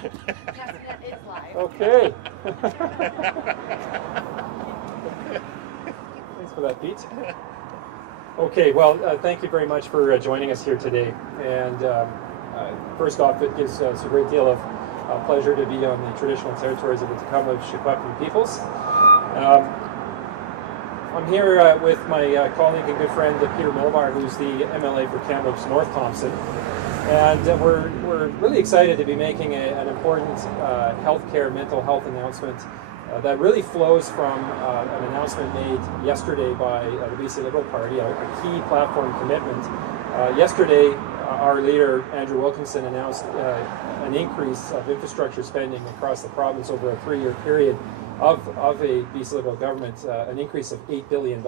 Castanet is live. Okay. Thanks for that, Pete. Okay, well, thank you very much for joining us here today. And first off, it gives us a great deal of pleasure to be on the traditional territories of the Kamloops peoples. I'm here with my colleague and good friend Peter Milobar, who's the MLA for Kamloops North Thompson. And we're really excited to be making an important healthcare, mental health announcement that really flows from an announcement made yesterday by the BC Liberal Party, a key platform commitment. Yesterday, our leader, Andrew Wilkinson, announced an increase of infrastructure spending across the province over a 3-year period of a BC Liberal government, an increase of $8 billion.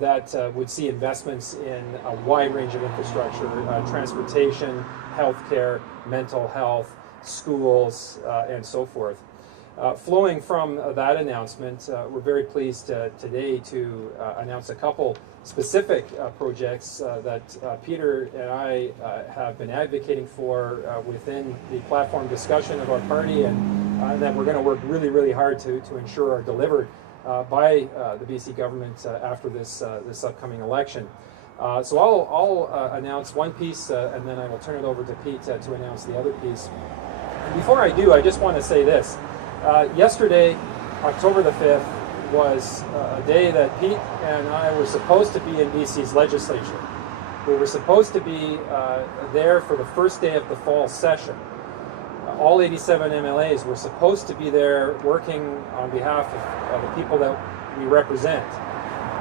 That would see investments in a wide range of infrastructure, transportation, healthcare, mental health, schools, and so forth. Flowing from that announcement, we're very pleased today to announce a couple specific projects that Peter and I have been advocating for within the platform discussion of our party, and that we're going to work really, really hard to ensure are delivered by the BC government after this upcoming election. So I'll announce one piece, and then I will turn it over to Pete to announce the other piece. And before I do, I just want to say this. Yesterday, October the 5th, was a day that Pete and I were supposed to be in BC's legislature. We were supposed to be there for the first day of the fall session. All 87 MLAs were supposed to be there working on behalf of the people that we represent.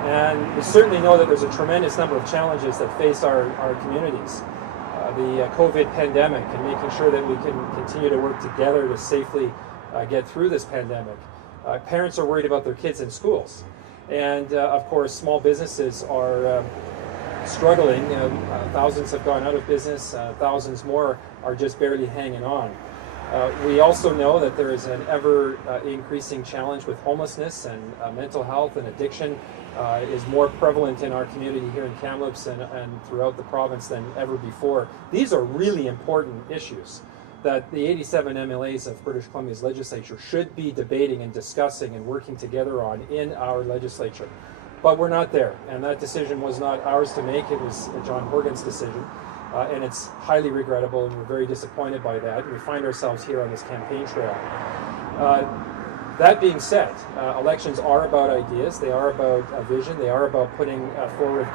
And we certainly know that there's a tremendous number of challenges that face our communities. The COVID pandemic and making sure that we can continue to work together to safely get through this pandemic. Parents are worried about their kids in schools. And of course, small businesses are struggling. Thousands have gone out of business. Thousands more are just barely hanging on. We also know that there is an ever-increasing challenge with homelessness, and mental health and addiction is more prevalent in our community here in Kamloops and throughout the province than ever before. These are really important issues that the 87 MLAs of British Columbia's legislature should be debating and discussing and working together on in our legislature. But we're not there, and that decision was not ours to make. It was John Horgan's decision. And it's highly regrettable, and we're very disappointed by that. We find ourselves here on this campaign trail. That being said, elections are about ideas. They are about a vision. They are about putting forward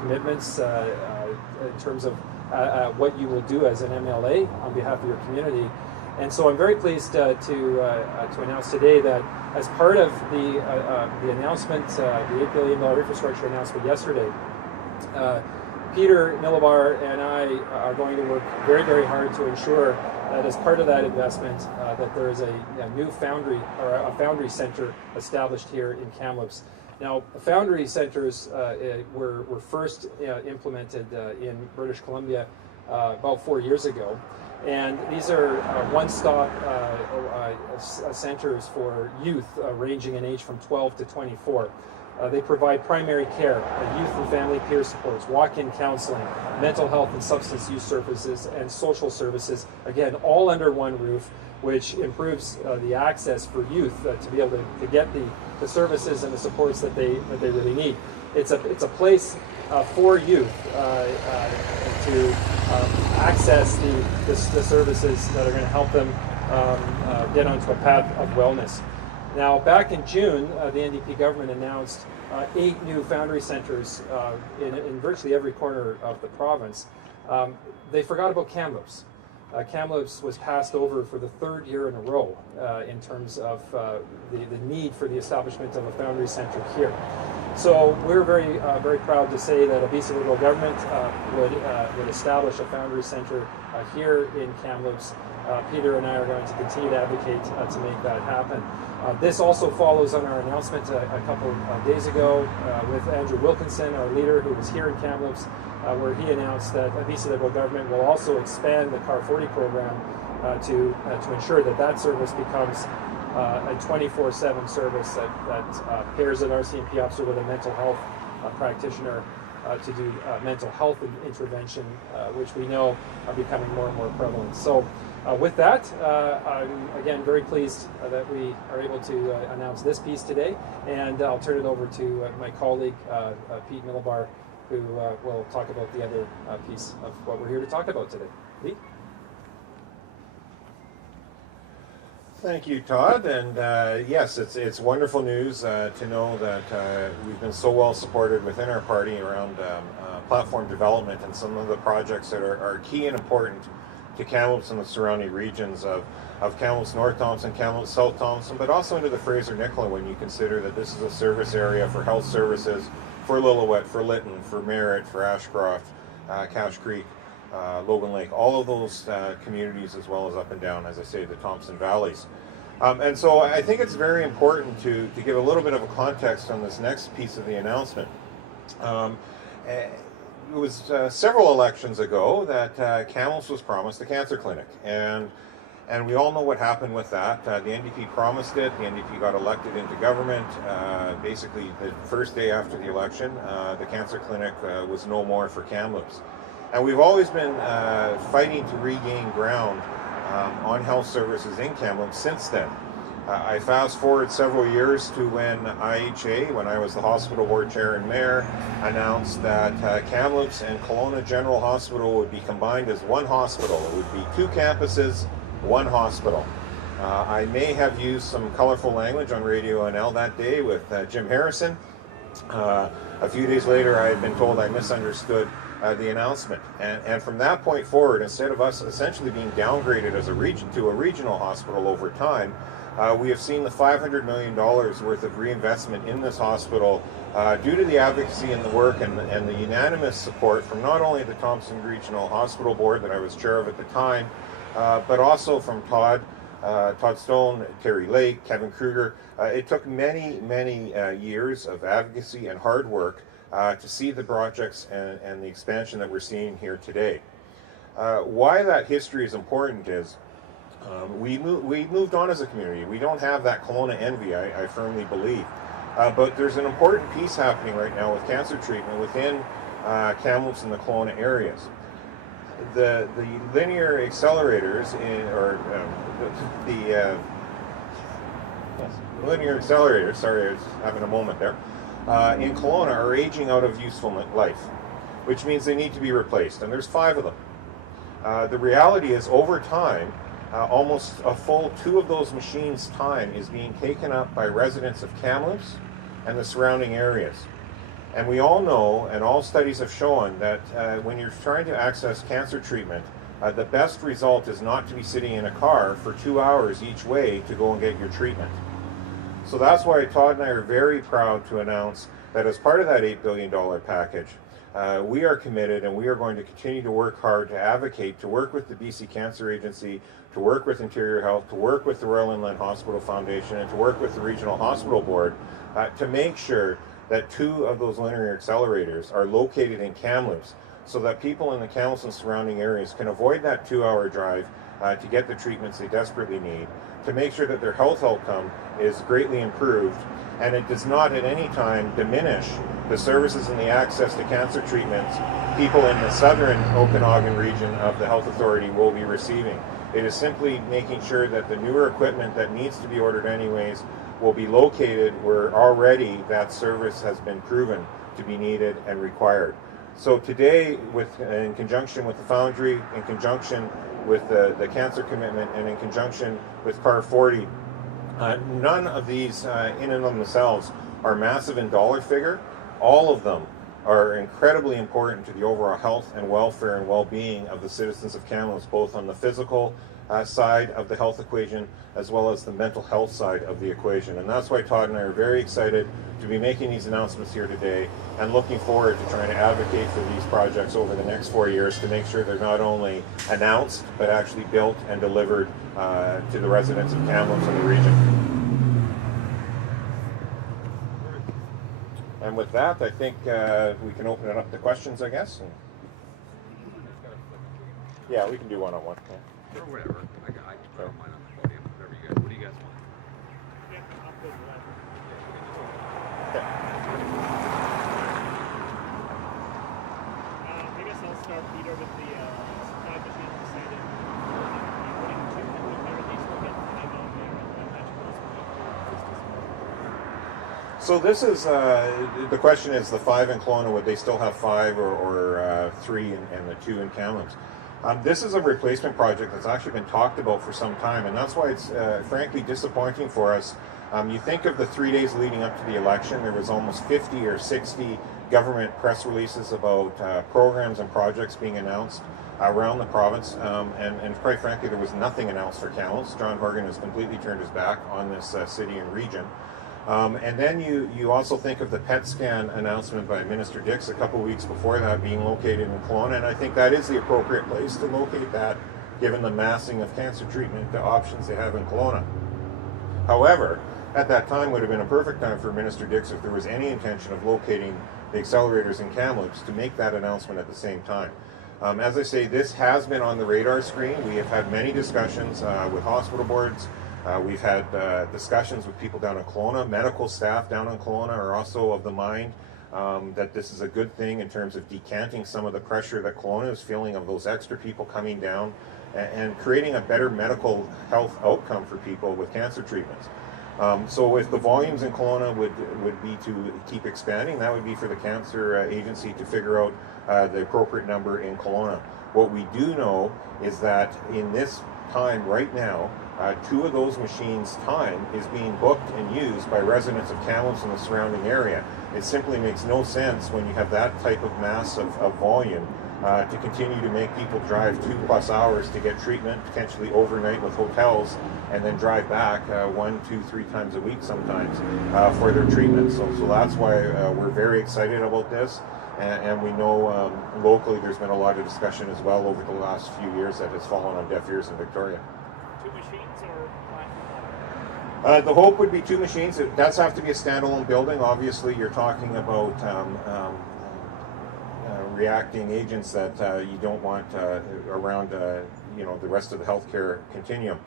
commitments in terms of what you will do as an MLA on behalf of your community. And so I'm very pleased to announce today that as part of the announcement, the $8 billion infrastructure announcement yesterday, Peter Milobar and I are going to work very, very hard to ensure that as part of that investment, that there is a new Foundry or a Foundry Centre established here in Kamloops. Now, Foundry Centres were first implemented in British Columbia about 4 years ago. And these are one-stop centers for youth ranging in age from 12 to 24. They provide primary care, youth and family peer supports, walk-in counseling, mental health and substance use services, and social services, again, all under one roof, which improves the access for youth to be able to get the services and the supports that they really need. It's a place for youth to access the services that are going to help them get onto a path of wellness. Now, back in June, the NDP government announced 8 new Foundry Centres in virtually every corner of the province. They forgot about Kamloops. Kamloops was passed over for the 3rd year in a row in terms of the need for the establishment of a Foundry Centre here. So we're very proud to say that a BC Liberal government would establish a Foundry Centre here in Kamloops. Peter and I are going to continue to advocate to make that happen. This also follows on our announcement a couple of days ago with Andrew Wilkinson, our leader, who was here in Kamloops, where he announced that a BC Liberal government will also expand the Car 40 program to ensure that service becomes a 24/7 service that pairs an RCMP officer with a mental health practitioner to do mental health intervention, which we know are becoming more and more prevalent. So With that, I'm again very pleased that we are able to announce this piece today, and I'll turn it over to my colleague Pete Milobar, who will talk about the other piece of what we're here to talk about today. Pete? Thank you, Todd. And yes, it's wonderful news to know that we've been so well supported within our party around platform development and some of the projects that are key and important to Kamloops and the surrounding regions of Kamloops North Thompson, Kamloops South Thompson, but also into the Fraser-Nicola when you consider that this is a service area for health services for Lillooet, for Lytton, for Merritt, for Ashcroft, Cache Creek, Logan Lake, all of those communities, as well as up and down, as I say, the Thompson Valleys. And so I think it's very important to give a little bit of a context on this next piece of the announcement. It was several elections ago that Kamloops was promised a cancer clinic, and we all know what happened with that. The NDP promised it. The NDP got elected into government. Basically, the first day after the election, the cancer clinic was no more for Kamloops. And we've always been fighting to regain ground on health services in Kamloops since then. I fast forward several years to when IHA, when I was the hospital board chair and mayor, announced that Kamloops and Kelowna General Hospital would be combined as one hospital. It would be two campuses, one hospital. I may have used some colorful language on Radio NL that day with Jim Harrison. A few days later, I had been told I misunderstood the announcement. And from that point forward, instead of us essentially being downgraded as a region to a regional hospital over time, we have seen the $500 million worth of reinvestment in this hospital due to the advocacy and the work and the unanimous support from not only the Thompson Regional Hospital Board that I was chair of at the time, but also from Todd Stone, Terry Lake, Kevin Kruger. It took many years of advocacy and hard work to see the projects and the expansion that we're seeing here today. Why that history is important is we moved on as a community. We don't have that Kelowna envy, I firmly believe. But there's an important piece happening right now with cancer treatment within Kamloops and the Kelowna areas. The linear accelerators, linear accelerators, sorry, I was having a moment there, in Kelowna are aging out of useful life, which means they need to be replaced, and there's 5 of them. The reality is, over time, almost a full 2 of those machines' time is being taken up by residents of Kamloops and the surrounding areas. And we all know, and all studies have shown, that when you're trying to access cancer treatment, the best result is not to be sitting in a car for 2 hours each way to go and get your treatment. So that's why Todd and I are very proud to announce that as part of that $8 billion package, we are committed and we are going to continue to work hard to advocate, to work with the BC Cancer Agency, to work with Interior Health, to work with the Royal Inland Hospital Foundation, and to work with the Regional Hospital Board to make sure that 2 of those linear accelerators are located in Kamloops so that people in the Kamloops and surrounding areas can avoid that 2-hour drive to get the treatments they desperately need, to make sure that their health outcome is greatly improved, and it does not at any time diminish the services and the access to cancer treatments people in the southern Okanagan region of the Health Authority will be receiving. It is simply making sure that the newer equipment that needs to be ordered anyways will be located where already that service has been proven to be needed and required. So today, in conjunction with the Foundry, in conjunction with the cancer commitment, and in conjunction with CAR 40, none of these in and of themselves are massive in dollar figure. All of them are incredibly important to the overall health and welfare and well-being of the citizens of Kamloops, both on the physical side of the health equation as well as the mental health side of the equation. And that's why Todd and I are very excited to be making these announcements here today and looking forward to trying to advocate for these projects over the next 4 years to make sure they're not only announced but actually built and delivered to the residents of Kamloops and the region. And with that, I think we can open it up to questions, I guess. Yeah, we can do one-on-one. Yeah. Or whatever. I can put mine on the podium. Whatever you guys. What do you guys want? I guess I'll start, Peter, with the supply machine decided So this is, the question is, the 5 in Kelowna, would they still have 5 or 3 and the 2 in Kamloops? This is a replacement project that's actually been talked about for some time, and that's why it's frankly disappointing for us. You think of the 3 days leading up to the election, there was almost 50 or 60 government press releases about programs and projects being announced around the province, and quite frankly, there was nothing announced for Kamloops. John Horgan has completely turned his back on this city and region. And then you also think of the PET scan announcement by Minister Dix a couple of weeks before that being located in Kelowna, and I think that is the appropriate place to locate that, given the massing of cancer treatment options they have in Kelowna. However, at that time would have been a perfect time for Minister Dix, if there was any intention of locating the accelerators in Kamloops, to make that announcement at the same time. As I say, this has been on the radar screen. We have had many discussions with hospital boards. We've had discussions with people down in Kelowna. Medical staff down in Kelowna are also of the mind that this is a good thing in terms of decanting some of the pressure that Kelowna is feeling of those extra people coming down and creating a better medical health outcome for people with cancer treatments. So if the volumes in Kelowna would be to keep expanding, that would be for the cancer agency to figure out the appropriate number in Kelowna. What we do know is that in this time right now, 2 of those machines' time is being booked and used by residents of Kamloops and the surrounding area. It simply makes no sense when you have that type of mass of volume to continue to make people drive 2+ hours to get treatment, potentially overnight with hotels, and then drive back 1, 2, 3 times a week sometimes for their treatment. So that's why we're very excited about this. And we know locally there's been a lot of discussion as well over the last few years that has fallen on deaf ears in Victoria. 2 machines or the hope would be 2 machines. It does have to be a standalone building. Obviously, you're talking about reacting agents that you don't want around the rest of the healthcare continuum.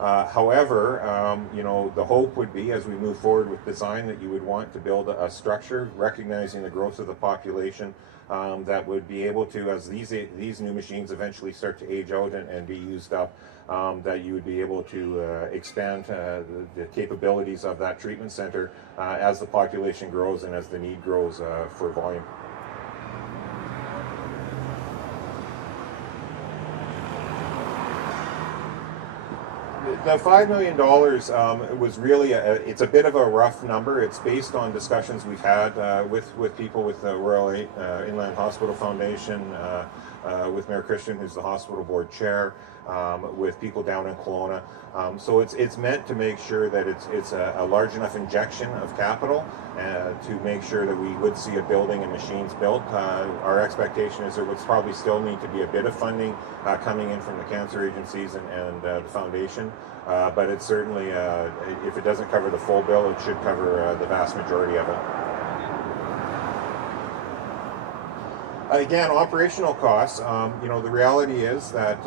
However, the hope would be, as we move forward with design, that you would want to build a structure recognizing the growth of the population that would be able to, as these new machines eventually start to age out and be used up, that you would be able to expand the capabilities of that treatment center as the population grows and as the need grows for volume. The $5 million was really, it's a bit of a rough number. It's based on discussions we've had with people with the Royal Inland Hospital Foundation, with Mayor Christian, who's the hospital board chair, with people down in Kelowna. So it's meant to make sure that it's a large enough injection of capital to make sure that we would see a building and machines built. Our expectation is there would probably still need to be a bit of funding coming in from the cancer agencies and the foundation. But it's certainly, if it doesn't cover the full bill, it should cover the vast majority of it. Again, operational costs, the reality is that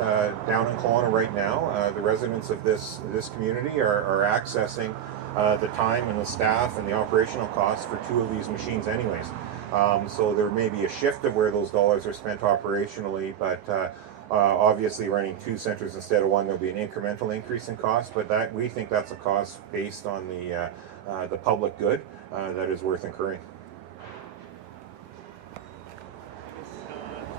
down in Kelowna right now, the residents of this community are accessing the time and the staff and the operational costs for 2 of these machines anyways. So there may be a shift of where those dollars are spent operationally, but obviously running 2 centers instead of 1, there'll be an incremental increase in cost, but we think that's a cost based on the public good that is worth incurring.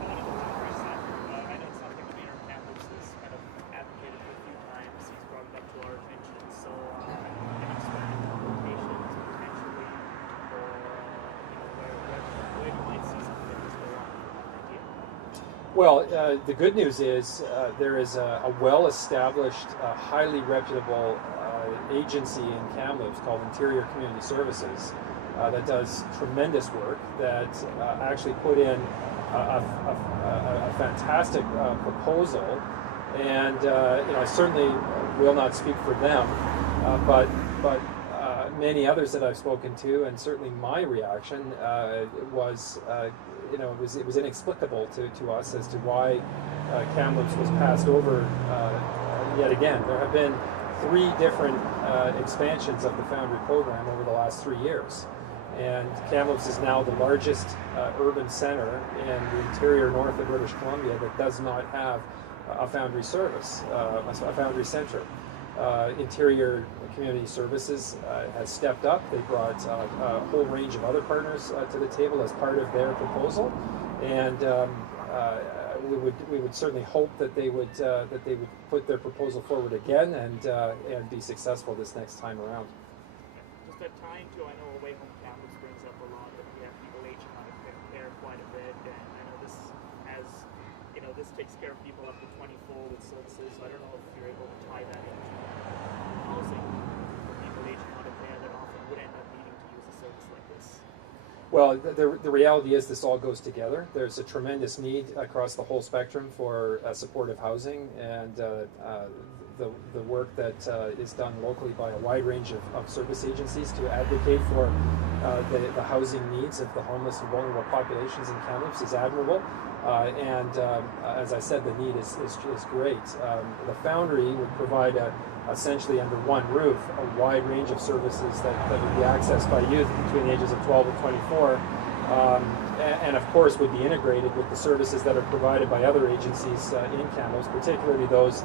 I know it's something that Mayor Kamloops has kind of advocated for a few times. He's brought it up to our attention. So can expand locations potentially, or where we might see something like this go on. Well, the good news is there is a well-established, highly reputable agency in Kamloops called Interior Community Services that does tremendous work, that actually put in a fantastic proposal, and I certainly will not speak for them, but many others that I've spoken to, and certainly my reaction was it was inexplicable to us as to why Kamloops was passed over yet again. There have been 3 different expansions of the Foundry program over the last 3 years. And Kamloops is now the largest urban center in the interior north of British Columbia that does not have a Foundry service, a Foundry Centre. Interior Community Services has stepped up. They brought a whole range of other partners to the table as part of their proposal, and we would certainly hope that they would put their proposal forward again and be successful this next time around. Just that time too, I know Away Home Kamloops brings up a lot that we have people aging out of care quite a bit, and I know this has, this takes care of people up to 20-fold with services, so I don't know if you're able to tie that into housing for people aging out of care that often would end up needing to use a service like this. Well, the reality is this all goes together. There's a tremendous need across the whole spectrum for supportive housing, and the work that is done locally by a wide range of service agencies to advocate for the housing needs of the homeless and vulnerable populations in Kamloops is admirable. As I said, the need is great. The Foundry would provide essentially under one roof a wide range of services that would be accessed by youth between the ages of 12 and 24, and of course would be integrated with the services that are provided by other agencies in Kamloops, particularly those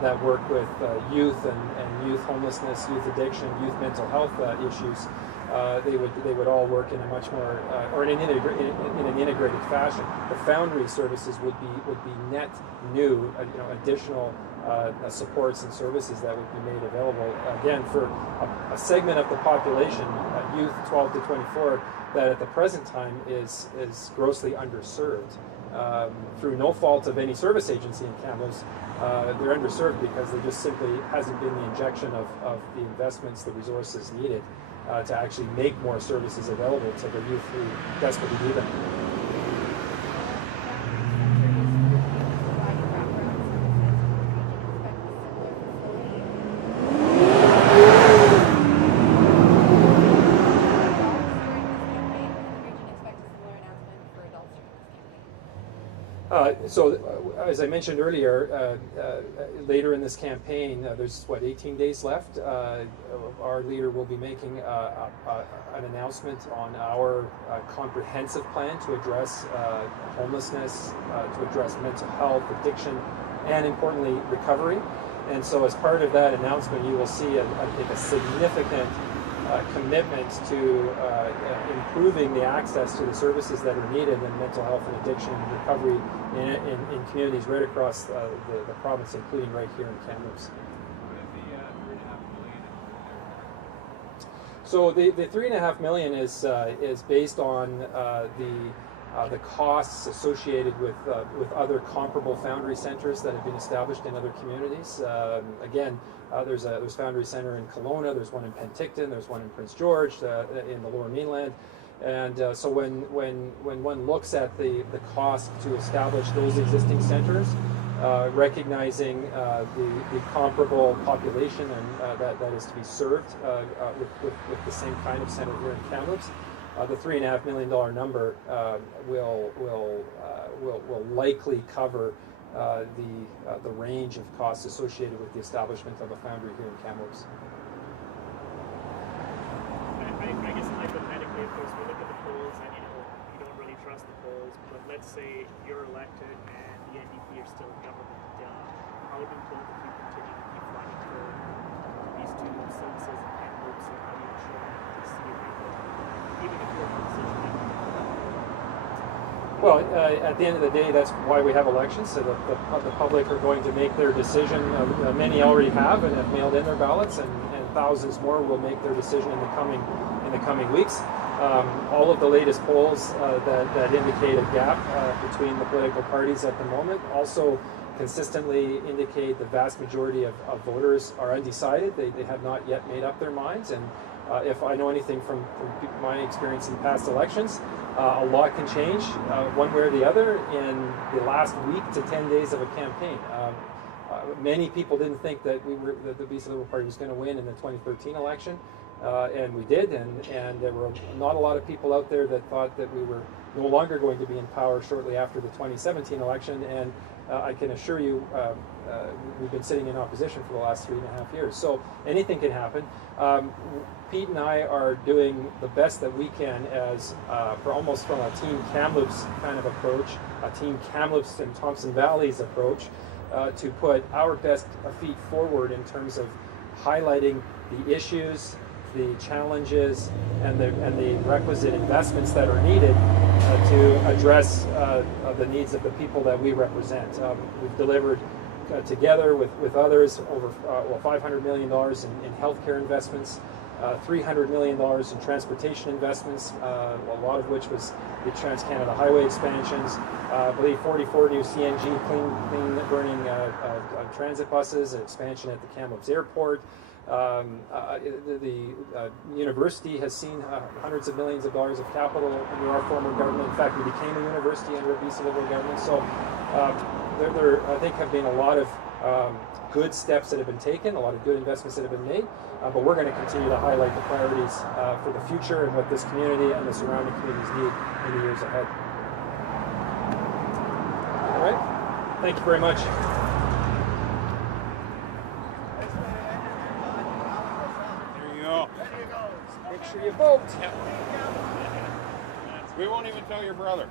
that work with youth and youth homelessness, youth addiction, youth mental health issues. They would all work in a much more or in an integrated fashion. The Foundry services would be net new, additional supports and services that would be made available again for a segment of the population, youth 12 to 24, that at the present time is grossly underserved. Through no fault of any service agency in Kamloops, they're underserved because there just simply hasn't been the injection of the investments, the resources needed to actually make more services available to the youth who desperately need them. As I mentioned earlier, later in this campaign, there's 18 days left. Our leader will be making an announcement on our comprehensive plan to address homelessness, to address mental health, addiction, and importantly, recovery. And so as part of that announcement, you will see, I think, a significant commitment to improving the access to the services that are needed in mental health and addiction and recovery in communities right across the province, including right here in Kamloops. So the $3.5 million is based on the costs associated with other comparable Foundry Centres that have been established in other communities. Again, there's Foundry Centre in Kelowna, there's one in Penticton, there's one in Prince George, in the Lower Mainland. And so when one looks at the cost to establish those existing centres, recognizing the comparable population and that is to be served with the same kind of centre here in Kamloops, the $3.5 million number will likely cover the range of costs associated with the establishment of a foundry here in Kamloops. I guess hypothetically, of course, we look at the polls and you don't really trust the polls, but let's say you're elected and the NDP are still in government. How do both of you continue to keep fighting for these two services in Kamloops, and how do you ensure that they see it even if you're in a position like that? Well, at the end of the day, that's why we have elections, so the public are going to make their decision. Many already have and have mailed in their ballots, and thousands more will make their decision in the coming weeks. All of the latest polls that indicate a gap between the political parties at the moment also consistently indicate the vast majority of voters are undecided. They have not yet made up their minds, and if I know anything from my experience in past elections, a lot can change one way or the other in the last week to 10 days of a campaign. Many people didn't think that the BC Liberal Party was going to win in the 2013 election, and we did, and there were not a lot of people out there that thought that we were no longer going to be in power shortly after the 2017 election, and I can assure you we've been sitting in opposition for the last 3.5 years, so anything can happen. Pete and I are doing the best that we can almost from a Team Kamloops kind of approach, a Team Kamloops and Thompson Valley's approach, to put our best feet forward in terms of highlighting the issues, the challenges, and the requisite investments that are needed to address the needs of the people that we represent. We've delivered together with others over $500 million in healthcare investments, $300 million in transportation investments, a lot of which was the Trans-Canada Highway expansions. I believe 44 new CNG clean burning transit buses, an expansion at the Kamloops Airport. The university has seen hundreds of millions of dollars of capital under our former government. In fact, we became a university under a BC Liberal government. So there I think have been a lot of good steps that have been taken, a lot of good investments that have been made, but we're going to continue to highlight the priorities for the future and what this community and the surrounding communities need in the years ahead. All right, thank you very much. There you go. Make sure you vote. We won't even tell your brother.